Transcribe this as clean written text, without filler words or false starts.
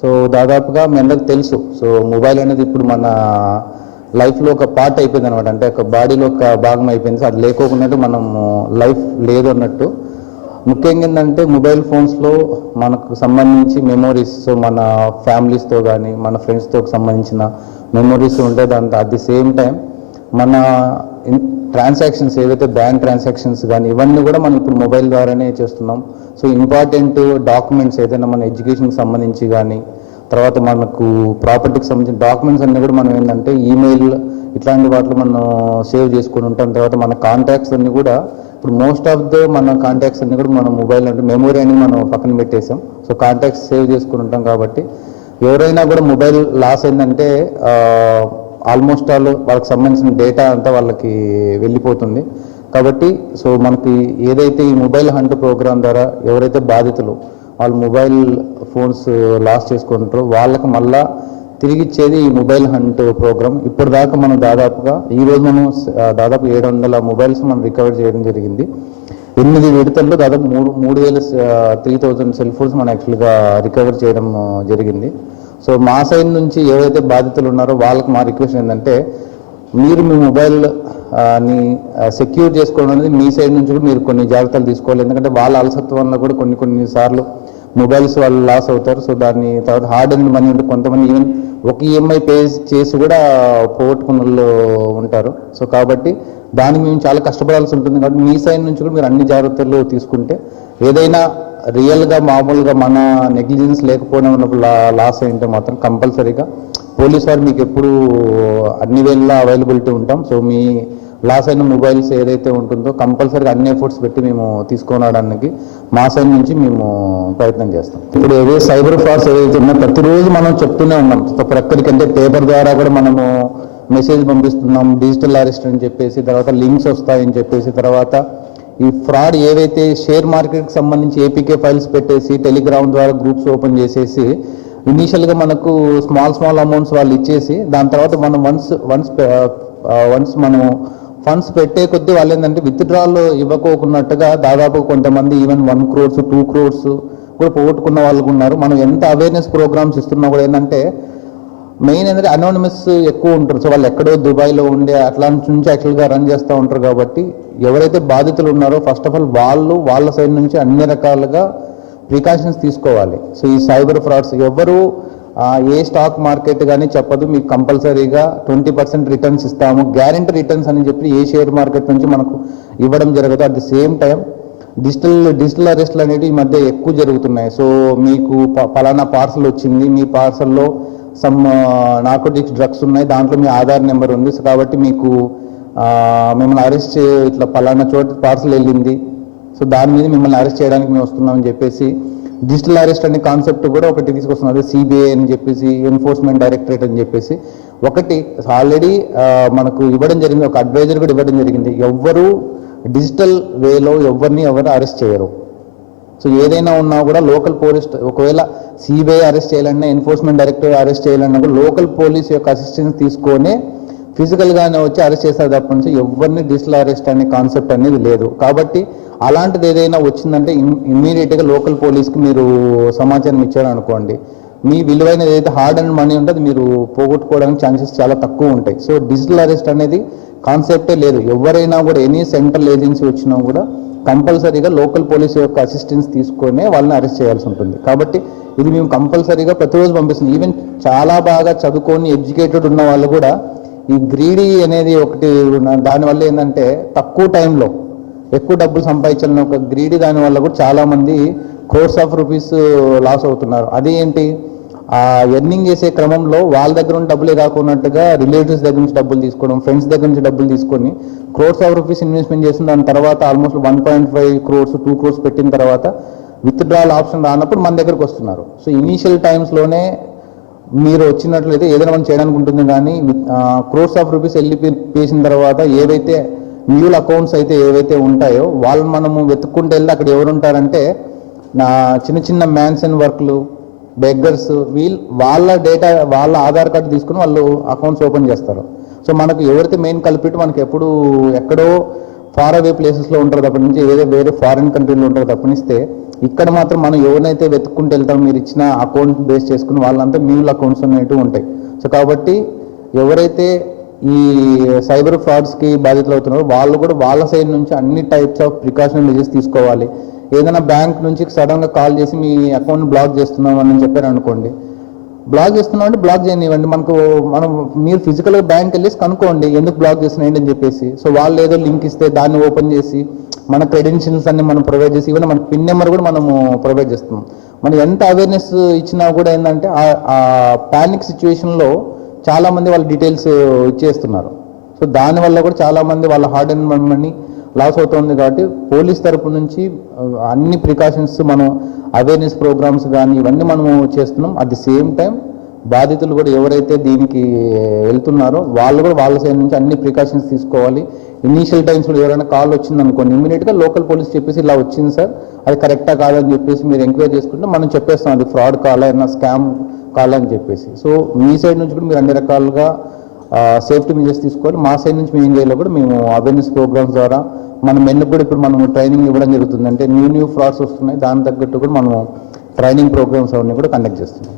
So దాదాపుగా మీ అందరికి తెలుసు. సో మొబైల్ అనేది ఇప్పుడు మన లైఫ్లో ఒక పార్ట్ అయిపోయింది అనమాట. అంటే ఒక బాడీలో ఒక భాగం అయిపోయింది. అది లేకోకుండా మనము లైఫ్ లేదు అన్నట్టు. ముఖ్యంగా ఏంటంటే మొబైల్ ఫోన్స్లో మనకు సంబంధించి మెమోరీస్, సో మన ఫ్యామిలీస్తో కానీ మన ఫ్రెండ్స్తో సంబంధించిన మెమోరీస్ ఉంటాయి. దాంతో అట్ ది సేమ్ టైం మన ట్రాన్సాక్షన్స్ ఏవైతే బ్యాంక్ ట్రాన్సాక్షన్స్ కానీ ఇవన్నీ కూడా మనం ఇప్పుడు మొబైల్ ద్వారానే చేస్తున్నాం. సో ఇంపార్టెంట్ డాక్యుమెంట్స్ ఏదైనా మన ఎడ్యుకేషన్కి సంబంధించి కానీ, తర్వాత మనకు ప్రాపర్టీకి సంబంధించిన డాక్యుమెంట్స్ అన్నీ కూడా మనం ఏంటంటే ఈమెయిల్ ఇట్లాంటి వాటిలో మనం సేవ్ చేసుకొని ఉంటాం. తర్వాత మన కాంటాక్ట్స్ అన్నీ కూడా ఇప్పుడు మోస్ట్ ఆఫ్ ద మన కాంటాక్ట్స్ అన్నీ కూడా మన మొబైల్ అంటే మెమొరీ అనేది మనం పక్కన పెట్టేసాం. సో కాంటాక్ట్స్ సేవ్ చేసుకుని ఉంటాం కాబట్టి ఎవరైనా కూడా మొబైల్ లాస్ అయిందంటే ఆల్మోస్ట్ ఆల్ వాళ్ళకి సంబంధించిన డేటా అంతా వాళ్ళకి వెళ్ళిపోతుంది. కాబట్టి సో మనకి ఏదైతే ఈ మొబైల్ హంట్ ప్రోగ్రామ్ ద్వారా ఎవరైతే బాధితులు వాళ్ళు మొబైల్ ఫోన్స్ లాస్ చేసుకుంటారో వాళ్ళకి మళ్ళా తిరిగి ఇచ్చేది ఈ మొబైల్ హంట్ ప్రోగ్రామ్. ఇప్పటిదాకా మనం దాదాపుగా ఈరోజు మనం దాదాపు 700 మొబైల్స్ మనం రికవర్ చేయడం జరిగింది. 8 విడతల్లో దాదాపు 3,000 సెల్ ఫోన్స్ మనం యాక్చువల్గా రికవర్ చేయడం జరిగింది. సో మా సైడ్ నుంచి ఏవైతే బాధితులు ఉన్నారో వాళ్ళకి మా రిక్వెస్ట్ ఏంటంటే మీరు మీ మొబైల్ని సెక్యూర్ చేసుకోవడం అనేది మీ సైడ్ నుంచి కూడా మీరు కొన్ని జాగ్రత్తలు తీసుకోవాలి. ఎందుకంటే వాళ్ళ అలసత్వంలో కూడా కొన్నిసార్లు మొబైల్స్ వాళ్ళు లాస్ అవుతారు. సో దాన్ని తర్వాత హార్డ్ అండ్ మనీ ఉంటే కొంతమంది ఈవెన్ ఒక ఈఎంఐ పే చేసి కూడా పోగొట్టుకున్న వాళ్ళు ఉంటారు. సో కాబట్టి దానికి మేము చాలా కష్టపడాల్సి ఉంటుంది. కాబట్టి మీ సైడ్ నుంచి కూడా మీరు అన్ని జాగ్రత్తలు తీసుకుంటే ఏదైనా రియల్గా మామూలుగా మన నెగ్లిజెన్స్ లేకపోవడం ఉన్నప్పుడు లాస్ అయింటే మాత్రం కంపల్సరీగా పోలీస్ వారు మీకు ఎప్పుడు అన్ని వేళ అవైలబిలిటీ ఉంటాం. సో మీ లాస్ అయిన మొబైల్స్ ఏదైతే ఉంటుందో కంపల్సరీగా అన్ని ఎఫర్ట్స్ పెట్టి మేము తీసుకురావడానికి మా సైడ్ నుంచి మేము ప్రయత్నం చేస్తాం. ఇప్పుడు ఏదో సైబర్ ఫ్రాడ్స్ ఏదైతే ఉన్నాయో ప్రతిరోజు మనం చెప్తూనే ఉన్నాం. ప్రక్కడికంటే పేపర్ ద్వారా కూడా మనము మెసేజ్ పంపిస్తున్నాం, డిజిటల్ అరెస్ట్ అని చెప్పేసి, తర్వాత లింక్స్ వస్తాయని చెప్పేసి, తర్వాత ఈ ఫ్రాడ్ ఏవైతే షేర్ మార్కెట్కి సంబంధించి ఏపీకే ఫైల్స్ పెట్టేసి టెలిగ్రామ్ ద్వారా గ్రూప్స్ ఓపెన్ చేసేసి ఇనీషియల్గా మనకు స్మాల్ అమౌంట్స్ వాళ్ళు ఇచ్చేసి దాని తర్వాత మనం వన్స్ మనం ఫండ్స్ పెట్టే కొద్దీ వాళ్ళు ఏంటంటే విత్డ్రాలు ఇవ్వకోకున్నట్టుగా దాదాపు కొంతమంది ఈవెన్ 1 crore 2 crores కూడా పోగొట్టుకున్న వాళ్ళు ఉన్నారు. మనం ఎంత అవేర్నెస్ ప్రోగ్రామ్స్ ఇస్తున్నా కూడా ఏంటంటే మెయిన్ ఏంటంటే అనానిమస్ ఎక్కువ ఉంటారు. సో వాళ్ళు ఎక్కడో దుబాయ్లో ఉండే అట్లాంటి నుంచి యాక్చువల్గా రన్ చేస్తూ ఉంటారు. కాబట్టి ఎవరైతే బాధితులు ఉన్నారో ఫస్ట్ ఆఫ్ ఆల్ వాళ్ళ సైడ్ నుంచి అన్ని రకాలుగా ప్రికాషన్స్ తీసుకోవాలి. సో ఈ సైబర్ ఫ్రాడ్స్ ఎవరు ఏ స్టాక్ మార్కెట్ కానీ చెప్పదు మీకు కంపల్సరీగా 20% రిటర్న్స్ ఇస్తాము, గ్యారెంటీ రిటర్న్స్ అని చెప్పి ఏ షేర్ మార్కెట్ నుంచి మనకు ఇవ్వడం జరగదు. At the same time digital అరెస్ట్లు అనేవి ఈ మధ్య ఎక్కువ జరుగుతున్నాయి. సో మీకు పలానా పార్సల్ వచ్చింది, మీ పార్సల్లో సమ్ నార్కోటిక్స్ డ్రగ్స్ ఉన్నాయి, దాంట్లో మీ ఆధార్ నెంబర్ ఉంది. సో కాబట్టి మీకు మిమ్మల్ని అరెస్ట్ ఇట్లా పలానా చోట పార్సల్ వెళ్ళింది, సో దాని మీద మిమ్మల్ని అరెస్ట్ చేయడానికి మేము వస్తున్నామని చెప్పేసి డిజిటల్ అరెస్ట్ అనే కాన్సెప్ట్ కూడా ఒకటి తీసుకొస్తున్నారు. అదే సిబిఐ అని చెప్పేసి, ఎన్ఫోర్స్మెంట్ డైరెక్టరేట్ అని చెప్పేసి ఒకటి ఆల్రెడీ మనకు ఇవ్వడం జరిగింది. ఒక అడ్వైజర్ కూడా ఇవ్వడం జరిగింది. ఎవ్వరు డిజిటల్ వేలో ఎవరు అరెస్ట్ చేయరు. సో ఏదైనా ఉన్నా కూడా లోకల్ పోలీస్, ఒకవేళ సిబిఐ అరెస్ట్ చేయాలన్నా ఎన్ఫోర్స్మెంట్ డైరెక్టరేట్ అరెస్ట్ చేయాలన్నా కూడా లోకల్ పోలీస్ యొక్క అసిస్టెన్స్ తీసుకొని ఫిజికల్గానే వచ్చి అరెస్ట్ చేస్తారు తప్ప నుంచి ఎవరిని డిజిటల్ అరెస్ట్ అనే కాన్సెప్ట్ అనేది లేదు. కాబట్టి అలాంటిది ఏదైనా వచ్చిందంటే ఇమ్మీడియట్గా లోకల్ పోలీస్కి మీరు సమాచారం ఇచ్చారనుకోండి, మీ విలువైన ఏదైతే హార్డ్ అండ్ మనీ ఉంటుందో మీరు పోగొట్టుకోవడానికి ఛాన్సెస్ చాలా తక్కువ ఉంటాయి. సో డిజిటల్ అరెస్ట్ అనేది కాన్సెప్టే లేదు. ఎవరైనా కూడా ఎనీ సెంట్రల్ ఏజెన్సీ వచ్చినా కూడా కంపల్సరీగా లోకల్ పోలీస్ యొక్క అసిస్టెన్స్ తీసుకొని వాళ్ళని అరెస్ట్ చేయాల్సి ఉంటుంది. కాబట్టి ఇది మేము కంపల్సరీగా ప్రతిరోజు పంపిస్తుంది. ఈవెన్ చాలా బాగా చదువుకొని ఎడ్యుకేటెడ్ ఉన్న వాళ్ళు కూడా ఈ గ్రీడీ అనేది ఒకటి దానివల్ల ఏంటంటే తక్కువ టైంలో ఎక్కువ డబ్బులు సంపాదించాలని ఒక గ్రీడీ దానివల్ల కూడా చాలామంది crores of rupees లాస్ అవుతున్నారు. అది ఏంటి, ఆ ఎర్నింగ్ చేసే క్రమంలో వాళ్ళ దగ్గర ఉన్న డబ్బులే కాకున్నట్టుగా రిలేటివ్స్ దగ్గర నుంచి డబ్బులు తీసుకోవడం, ఫ్రెండ్స్ దగ్గర నుంచి డబ్బులు తీసుకొని crores of rupees ఇన్వెస్ట్మెంట్ చేసిన దాని తర్వాత ఆల్మోస్ట్ 1.5 crores 2 crores పెట్టిన తర్వాత విత్డ్రాల్ ఆప్షన్ రానప్పుడు మన దగ్గరకు వస్తున్నారు. సో ఇనీషియల్ టైమ్స్లోనే మీరు వచ్చినట్లయితే ఏదైనా మనం చేయడానికి ఉంటుంది. కానీ crores of rupees వెళ్ళిపోసిన తర్వాత ఏవైతే మ్యూల్ అకౌంట్స్ అయితే ఏవైతే ఉంటాయో వాళ్ళని మనము వెతుక్కుంటూ వెళ్ళి అక్కడ ఎవరు ఉంటారంటే చిన్న మ్యాన్సన్ వర్క్లు, బెగ్గర్స్, వాళ్ళ డేటా వాళ్ళ ఆధార్ కార్డు తీసుకుని వాళ్ళు అకౌంట్స్ ఓపెన్ చేస్తారు. సో మనకు ఎవరైతే మెయిన్ కల్పిట్ మనకు ఎక్కడో ఫార్ అవే ప్లేసెస్లో ఉంటారు తప్పటి నుంచి వేరే ఫారిన్ కంట్రీలో ఉంటారు తప్పనిస్తే ఇక్కడ మాత్రం మనం ఎవరినైతే వెతుక్కుంటూ వెళ్తాం, మీరు ఇచ్చిన అకౌంట్ బేస్ చేసుకుని వాళ్ళంతా మ్యూల్ అకౌంట్స్ అనేవి ఉంటాయి. సో కాబట్టి ఎవరైతే ఈ సైబర్ ఫ్రాడ్స్కి బాధితులు అవుతున్నారో వాళ్ళు కూడా వాళ్ళ సైడ్ నుంచి అన్ని టైప్స్ ఆఫ్ ప్రికాషన్ మెజర్స్ తీసుకోవాలి. ఏదైనా బ్యాంక్ నుంచి సడన్గా కాల్ చేసి మీ అకౌంట్ బ్లాక్ చేస్తున్నాం అని చెప్పారు అనుకోండి, బ్లాక్ చేస్తున్నాం అంటే బ్లాక్ చేయనివ్వండి. మనం మీరు ఫిజికల్గా బ్యాంక్ వెళ్ళేసి కనుక్కోండి ఎందుకు బ్లాక్ చేస్తున్నాయండి అని చెప్పేసి. సో వాళ్ళు ఏదో లింక్ ఇస్తే దాన్ని ఓపెన్ చేసి మన క్రెడెన్షియల్స్ అన్ని మనం ప్రొవైడ్ చేసి ఈవెన్ మన పిన్ నెంబర్ కూడా మనము ప్రొవైడ్ చేస్తున్నాం. మనం ఎంత అవేర్నెస్ ఇచ్చినా కూడా ఏంటంటే ఆ ప్యానిక్ సిచ్యువేషన్లో చాలామంది వాళ్ళ డీటెయిల్స్ ఇచ్చేస్తున్నారు. సో దానివల్ల కూడా చాలామంది వాళ్ళ హార్డ్ అండ్ మనీ లాస్ అవుతుంది. కాబట్టి పోలీస్ తరపు నుంచి అన్ని ప్రికాషన్స్ మనం అవేర్నెస్ ప్రోగ్రామ్స్ కానీ ఇవన్నీ మనము చేస్తున్నాం. అట్ ది సేమ్ టైం బాధితులు కూడా ఎవరైతే దీనికి వెళ్తున్నారో వాళ్ళు కూడా వాళ్ళ సైడ్ నుంచి అన్ని ప్రికాషన్స్ తీసుకోవాలి. ఇనీషియల్ టైమ్స్లో ఎవరైనా కాల్ వచ్చింది అనుకోండి, ఇమీడియట్గా లోకల్ పోలీస్ చెప్పేసి ఇలా వచ్చింది సార్, అది కరెక్టా కాదని చెప్పేసి మీరు ఎంక్వైరీ చేసుకుంటే మనం చెప్పేస్తాం అది ఫ్రాడ్ కాల్ అయినా స్కామ్ కాల్ అని చెప్పేసి. సో మీ సైడ్ నుంచి కూడా మీరు అన్ని రకాలుగా సేఫ్టీ మెజర్స్ తీసుకోవాలి. మా సైడ్ నుంచి మేము ఏం చేయాలో కూడా మేము అవేర్నెస్ ప్రోగ్రామ్స్ ద్వారా మన మెన్నుకు కూడా ఇప్పుడు మనం ట్రైనింగ్ ఇవ్వడం జరుగుతుంది. అంటే న్యూ ఫ్రాడ్స్ వస్తున్నాయి, దాని తగ్గట్టు కూడా మనం ట్రైనింగ్ ప్రోగ్రామ్స్ అవన్నీ కూడా కండక్ట్ చేస్తున్నాం.